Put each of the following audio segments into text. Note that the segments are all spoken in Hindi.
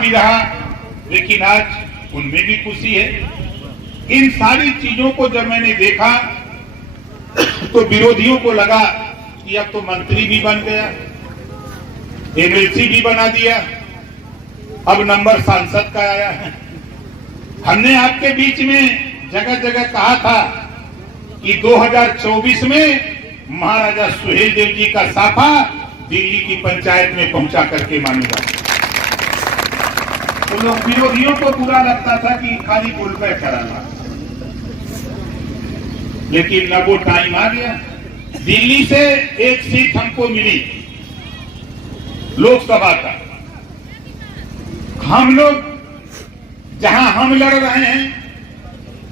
भी रहा, लेकिन आज उनमें भी खुशी है। इन सारी चीजों को जब मैंने देखा तो विरोधियों को लगा कि अब तो मंत्री भी बन गया, एमएलसी भी बना दिया, अब नंबर सांसद का आया है। हमने आपके बीच में जगह जगह कहा था कि 2024 में महाराजा सुहेलदेव जी का साफा दिल्ली की पंचायत में पहुंचा करके मानूंगा। तो लोग विरोधियों को बुरा लगता था कि खाली बोल पे कराना, लेकिन अब वो टाइम आ गया। दिल्ली से एक सीट हमको मिली लोकसभा का। हम लोग जहां हम लड़ रहे हैं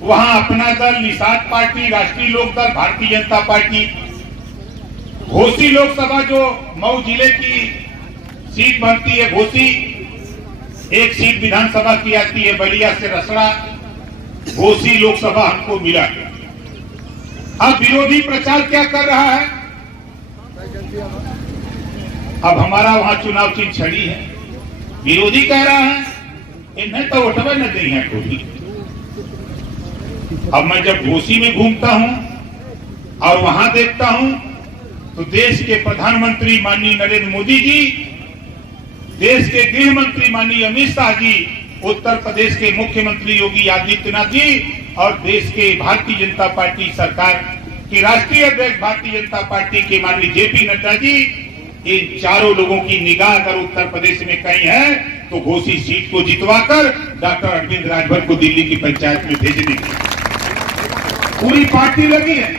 वहां अपना दल निषाद पार्टी, राष्ट्रीय लोकदल, भारतीय जनता पार्टी, घोसी लोकसभा जो मऊ जिले की सीट बनती है, घोसी एक सीट विधानसभा की आती है, बलिया से रसड़ा, घोसी लोकसभा हमको मिला। अब विरोधी प्रचार क्या कर रहा है? अब हमारा वहां चुनाव चिन्ह छड़ी है, विरोधी कह रहा है इन्हें तो उठवे न दी है कोई। अब मैं जब घोसी में घूमता हूं और वहां देखता हूं तो देश के प्रधानमंत्री माननीय नरेंद्र मोदी जी, देश के गृह मंत्री माननीय अमित शाह जी, उत्तर प्रदेश के मुख्यमंत्री योगी आदित्यनाथ जी और देश के भारतीय जनता पार्टी सरकार के राष्ट्रीय अध्यक्ष भारतीय जनता पार्टी के माननीय जेपी नड्डा जी, इन चारों लोगों की निगाह अगर उत्तर प्रदेश में कहीं है तो घोसी सीट को जितवाकर डॉक्टर अरविंद राजभर को दिल्ली की पंचायत में भेजने की पूरी पार्टी लगी है।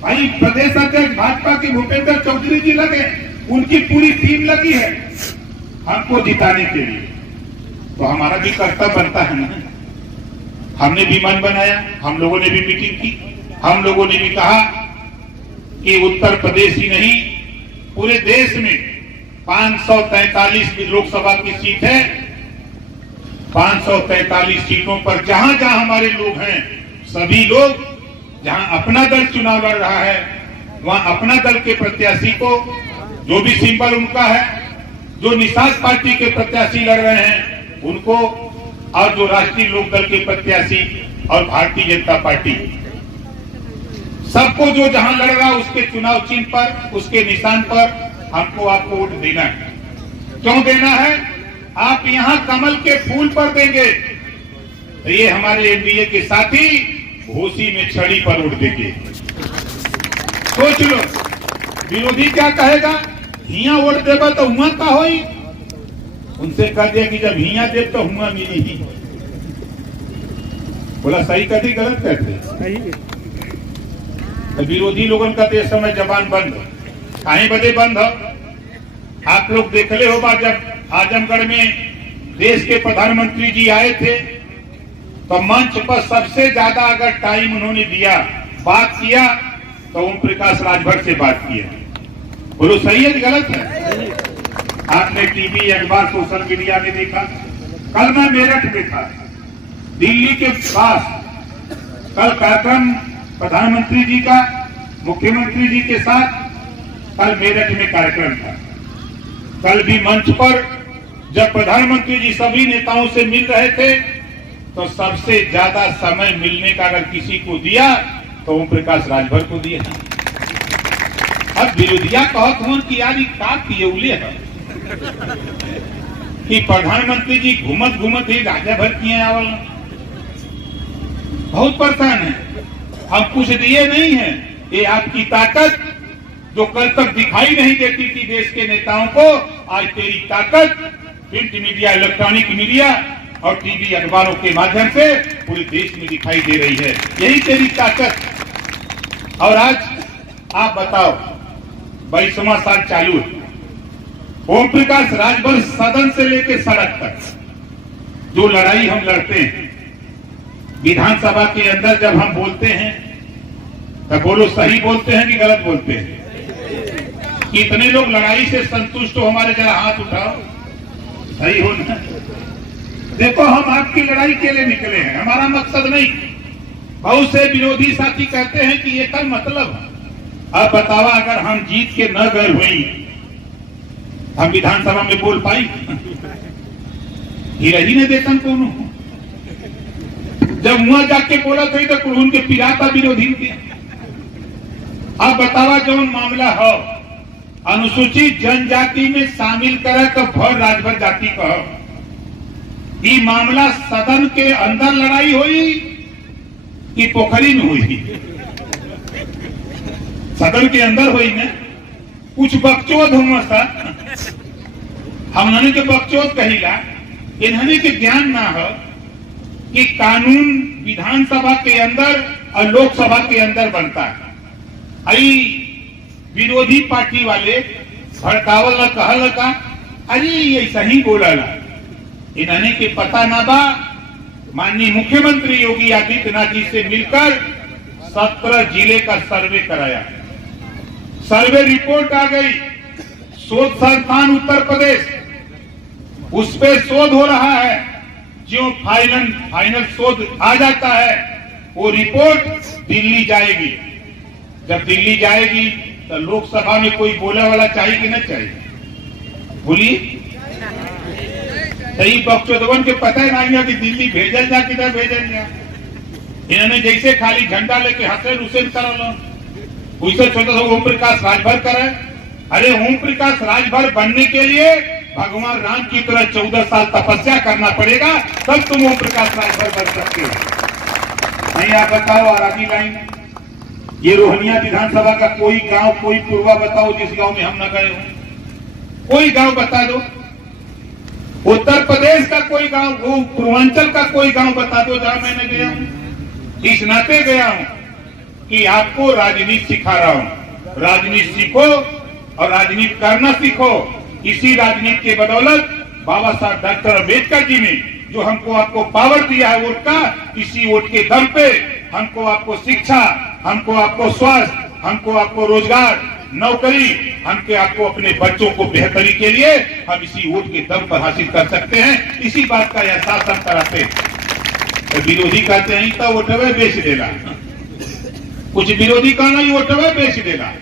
भाई प्रदेश अध्यक्ष भाजपा के भूपेंद्र चौधरी जी लगे, उनकी पूरी टीम लगी है हमको जिताने के लिए। तो हमारा भी कर्तव्य बनता है ना। हमने भी मन बनाया, हम लोगों ने भी मीटिंग की, हम लोगों ने भी कहा कि उत्तर प्रदेश ही नहीं पूरे देश में 543 लोकसभा की सीट है। 543 सीटों पर जहां जहां हमारे लोग हैं, सभी लोग जहां अपना दल चुनाव लड़ रहा है वहां अपना दल के प्रत्याशी को, जो भी सिंबल उनका है, जो निषाद पार्टी के प्रत्याशी लड़ रहे हैं उनको, और जो राष्ट्रीय लोकदल के प्रत्याशी और भारतीय जनता पार्टी, सबको जो जहां लड़ रहा उसके चुनाव चिन्ह पर, उसके निशान पर हमको आपको वोट देना है। क्यों देना है? आप यहां कमल के फूल पर देंगे तो ये हमारे एनडीए के साथी घोसी में छड़ी पर वोट देंगे। सोच लो, विरोधी क्या कहेगा? हिया वोट देगा तो हुआ का होई। उनसे कह दिया कि जब हिया दे तो हुआ मिली ही। बोला सही कहती गलत कहते? तो विरोधी लोगों का तो समय जबान बंद, कहीं बदे बंद हो। आप लोग देख ले होगा जब आजमगढ़ में देश के प्रधानमंत्री जी आए थे तो मंच पर सबसे ज्यादा अगर टाइम उन्होंने दिया, बात किया तो ओम प्रकाश राजभर से बात किया। बोलो सही है कि गलत है? आपने टीवी, अखबार, सोशल मीडिया में देखा। कल मैं मेरठ में था, दिल्ली के पास। कल कार्यक्रम प्रधानमंत्री जी का मुख्यमंत्री जी के साथ कल मेरठ में कार्यक्रम था। कल भी मंच पर जब प्रधानमंत्री जी सभी नेताओं से मिल रहे थे तो सबसे ज्यादा समय मिलने का अगर किसी को दिया तो ओम प्रकाश राजभर को दिया। अब विरोधिया कहत हूं कि यार का पियौले है कि प्रधानमंत्री जी घूमत घूमत ही राजा भर किए आवल। बहुत परेशान है, हम कुछ दिए नहीं है। ये आपकी ताकत जो कल तक दिखाई नहीं देती थी देश के नेताओं को, आज तेरी ताकत प्रिंट मीडिया, इलेक्ट्रॉनिक मीडिया और टीवी, अखबारों के माध्यम से पूरे देश में दिखाई दे रही है। यही तेरी ताकत। और आज आप बताओ, 22वां साल चालू है। ओम प्रकाश राजभर सदन से लेकर सड़क तक जो लड़ाई हम लड़ते हैं, विधानसभा के अंदर जब हम बोलते हैं तो बोलो सही बोलते हैं कि गलत बोलते हैं? कितने लोग लड़ाई से संतुष्ट हो? हमारे जरा हाथ उठाओ, सही हो ना? देखो, हम आपकी लड़ाई के लिए निकले हैं, हमारा मकसद नहीं। बहुत से विरोधी साथी कहते हैं कि ये कल मतलब। अब बतावा, अगर हम जीत के न गए हुई हम विधानसभा में बोल पाई? ही ने देतन कोनो। जब वहां जाके बोला थे तो उनके पिराता विरोधी के। अब बतावा जो मामला हो अनुसूचित जनजाति में शामिल करे तो भर राजभर जाति कह, ये मामला सदन के अंदर लड़ाई हुई कि पोखरी में हुई? सदन के अंदर हुई ना। कुछ बकचोद हुआ सा, हमने के बकचोद कहिला, इन्होंने के ज्ञान ना हो कि कानून विधानसभा के अंदर और लोकसभा के अंदर बनता है। आई विरोधी पार्टी वाले भड़कावल कहल का, अरे ऐसा ही बोला, इन्होंने के पता ना बा। माननीय मुख्यमंत्री योगी आदित्यनाथ जी से मिलकर 17 जिले का सर्वे कराया। सर्वे रिपोर्ट आ गई, शोध संस्थान उत्तर प्रदेश उस पे शोध हो रहा है। जो फाइनल शोध आ जाता है वो रिपोर्ट दिल्ली जाएगी। जब दिल्ली जाएगी तो लोकसभा में कोई बोले वाला चाहिए कि नहीं चाहिए? बोलिए। सही बक्चोदवन के पता ही नहीं है कि दिल्ली भेजल जा किधर भेजल जा। इन्होंने जैसे खाली झंडा लेके हसन हुसैन करल, वैसे छोटा सा ओम प्रकाश राजभर करे। अरे ओम प्रकाश राजभर बनने के लिए भगवान राम की तरह 14 साल तपस्या करना पड़ेगा, तब तुम ओम प्रकाश राजभर बन सकते हो। नहीं आप बताओ आरामी लाइन, ये रोहनिया विधानसभा का कोई गांव, कोई पूर्वा बताओ जिस गांव में हम न गए हो। कोई गांव बता दो। उत्तर प्रदेश का कोई गांव, वो पूर्वांचल का कोई गांव बता दो जहां मैंने गया हूं। इस नाते गया हूं कि आपको राजनीति सिखा रहा हूं। राजनीति सीखो और राजनीति करना सीखो। इसी राजनीति के बदौलत बाबा साहब डॉक्टर अम्बेडकर जी ने जो हमको आपको पावर दिया है वोट का, इसी वोट के दम पे हमको आपको शिक्षा, हमको आपको स्वास्थ्य, हमको आपको रोजगार, नौकरी, हमके आपको अपने बच्चों को बेहतरी के लिए हम इसी वोट के दम पर हासिल कर सकते हैं। इसी बात का एहसास हम कराते हैं। तो विरोधी कहते हैं तो वोटवे बेच देगा, कुछ विरोधी कहना ही वोटवे बेच देगा।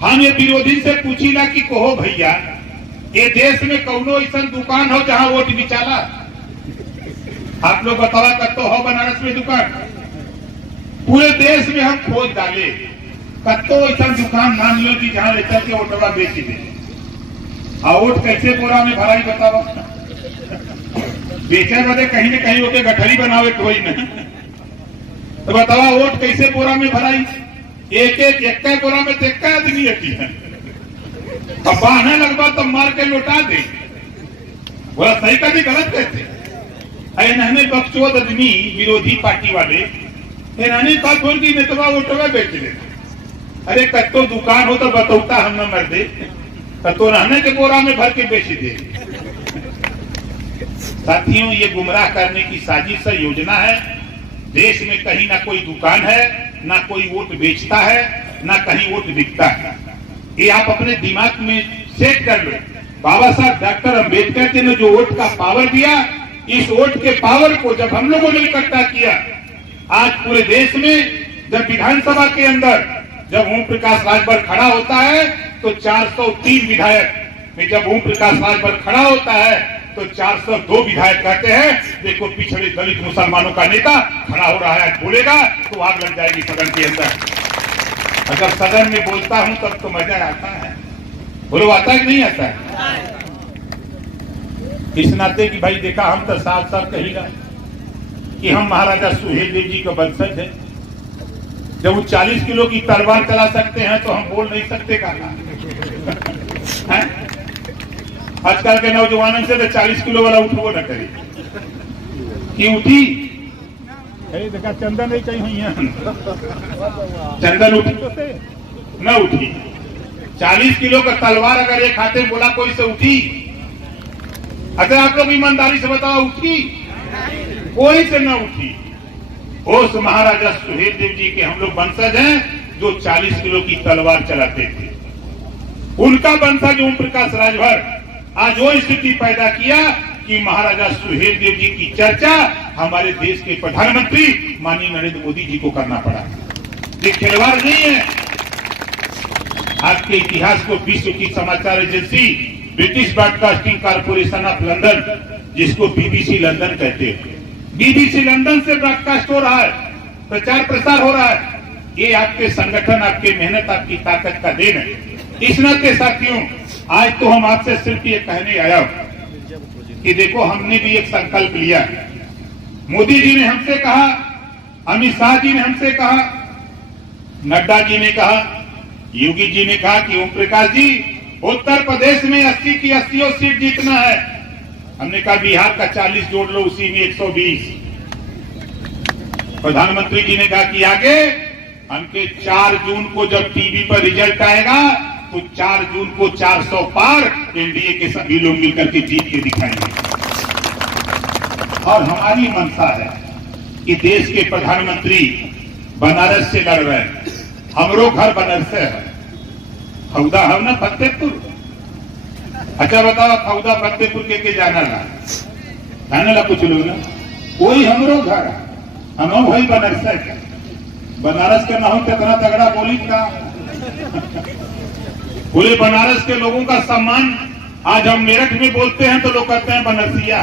हम ये विरोधी से पूछीला कि कहो भैया, ये देश में कौनो ऐसा दुकान हो जहां वोट बिचाला? आप लोग बतावा कत्तो हो बनारस में दुकान? पूरे देश में हम खोज डाले, कत्तो ऐसा दुकान नाम लो कि जहां लेता के वोटवा बेच दे। और वोट कैसे बोरा में भराई बतावा? बेचे बदे कहीं न कहीं होके गठरी बनावे कोई न। तो बतावा वोट कैसे बोरा में भराई? एक बोरा में एक आदमी आती है। अब बहाना लगवा तो मार के लौटा दे। बोला सही का भी गलत कहते। इन्होंने बकचोद आदमी विरोधी पार्टी वाले इन्होंने कहा छोड़ की नेतवा वोटवा बेच दे। अरे कत्तो दुकान हो तो बतौता हम न मर दे, कत्तो रहने के बोरा में भर के बेच दे। साथियों, ये गुमराह करने की साजिश योजना है। देश में कहीं ना कोई दुकान है, ना कोई वोट बेचता है, ना कहीं वोट बिकता है। ये आप अपने दिमाग में सेट कर लो। बाबा साहब डॉक्टर अम्बेडकर जी ने जो वोट का पावर दिया, इस वोट के पावर को जब हम लोगों ने इकट्ठा किया, आज पूरे देश में जब विधानसभा के अंदर जब ओम प्रकाश राजभर खड़ा होता है तो 403 विधायक में, जब ओम प्रकाश राजभर खड़ा होता है तो 402 विधायक कहते हैं देखो पिछड़े दलित मुसलमानों का नेता खड़ा हो रहा है, आज बोलेगा तो आग लग जाएगी सदन के अंदर। अगर सदन में बोलता हूं तब तो मजा आता है, बोलो आता है कि नहीं आता है? इस नाते कि भाई देखा हम तो साफ साफ कहेगा कि हम महाराजा सुहेलदेव जी का वंशज है। जब वो 40 किलो की तलवार चला सकते हैं तो हम बोल नहीं सकते का? आजकल के नौजवानों से तो 40 किलो वाला उठो न करे कि उठी। देखा चंदन नहीं कहीं हुई है, चंदन उठी न उठी। 40 किलो का तलवार अगर एक हाथे बोला कोई से उठी? अगर आप लोग ईमानदारी से बताओ उठी? कोई से न उठी। उस महाराजा सुहेलदेव जी के हम लोग वंशज हैं जो 40 किलो की तलवार चलाते थे। उनका वंशज ओम प्रकाश राजभर आज वो स्थिति पैदा किया कि महाराजा सुहेलदेव जी की चर्चा हमारे देश के प्रधानमंत्री माननीय नरेंद्र मोदी जी को करना पड़ा। ये खिलवाड़ नहीं है। आज के इतिहास को विश्व की समाचार agency British broadcasting corporation of London जिसको बीबीसी लंदन कहते हैं। बीबीसी लंदन से ब्रॉडकास्ट हो रहा है, प्रचार प्रसार हो रहा है। ये आपके संगठन, आपकी मेहनत, आपकी ताकत का देन है। इस नाते साथियों, आज तो हम आपसे सिर्फ ये कहने आया हूं कि देखो, हमने भी एक संकल्प लिया। मोदी जी ने हमसे कहा, अमित शाह जी ने हमसे कहा, नड्डा जी ने कहा, योगी जी ने कहा कि ओम प्रकाश जी, उत्तर प्रदेश में 80 की 80 सीट जीतना है। हमने कहा बिहार का 40 जोड़ लो, उसी में 120। प्रधानमंत्री जी ने कहा कि आगे हमके 4 जून को जब टीवी पर रिजल्ट आएगा तो 4 जून को 400 पार एनडीए के सभी लोग मिलकर के जीत के दिखाएंगे। और हमारी मंशा है कि देश के प्रधानमंत्री बनारस से लड़ रहे हैं। हमरो घर बनारस से है, खौदा हम ना फतेहपुर। अच्छा बताओ, खौदा फतेहपुर के जाना ला कुछ लोग ना, कोई हमरो घर, हम भाई बनारस है। बनारस के ना हो तो इतना तगड़ा बोली था। पूरे बनारस के लोगों का सम्मान आज हम मेरठ में बोलते हैं तो लोग कहते हैं बनारसिया।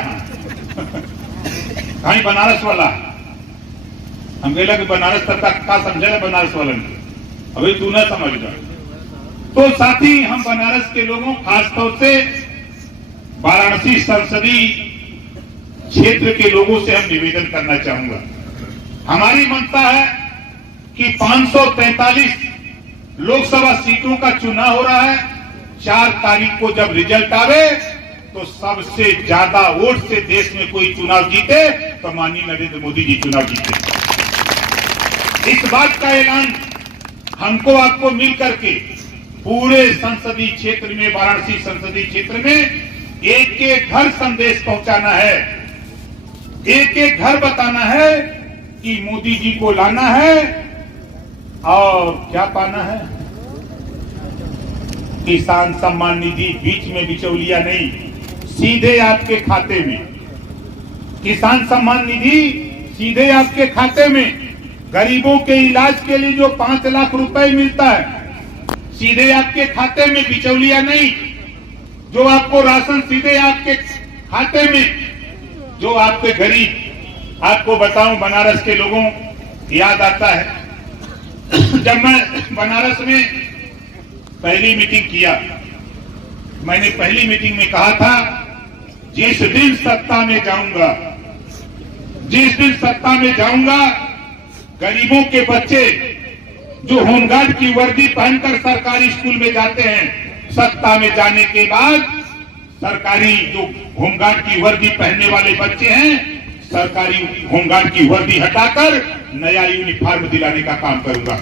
कहीं बनारस वाला हम कहला कि बनारस तक का समझे बनारस वाला ने, अभी तू ना समझ रहा। तो साथी, हम बनारस के लोगों, खासतौर से वाराणसी संसदीय क्षेत्र के लोगों से हम निवेदन करना चाहूंगा। हमारी मंशा है कि 543 लोकसभा सीटों का चुनाव हो रहा है। 4 तारीख को जब रिजल्ट आवे तो सबसे ज्यादा वोट से देश में कोई चुनाव जीते तो माननीय नरेंद्र मोदी जी चुनाव जीते। इस बात का ऐलान हमको आपको मिल करके पूरे संसदीय क्षेत्र में, वाराणसी संसदीय क्षेत्र में एक एक घर संदेश पहुंचाना है, एक एक घर बताना है कि मोदी जी को लाना है और क्या पाना है। किसान सम्मान निधि बीच में बिचौलिया नहीं, सीधे आपके खाते में। किसान सम्मान निधि सीधे आपके खाते में। गरीबों के इलाज के लिए जो 5 लाख रुपए मिलता है, सीधे आपके खाते में, बिचौलिया नहीं। जो आपको राशन सीधे आपके खाते में। जो आपके गरीब, आपको बताऊं, बनारस के लोगों याद आता है जब मैं बनारस में पहली मीटिंग किया, मैंने पहली मीटिंग में कहा था, जिस दिन सत्ता में जाऊंगा, जिस दिन सत्ता में जाऊंगा, गरीबों के बच्चे जो होमगार्ड की वर्दी पहनकर सरकारी स्कूल में जाते हैं, सत्ता में जाने के बाद सरकारी जो होमगार्ड की वर्दी पहनने वाले बच्चे हैं, सरकारी होमगार्ड की वर्दी हटाकर नया यूनिफॉर्म दिलाने का काम करूंगा।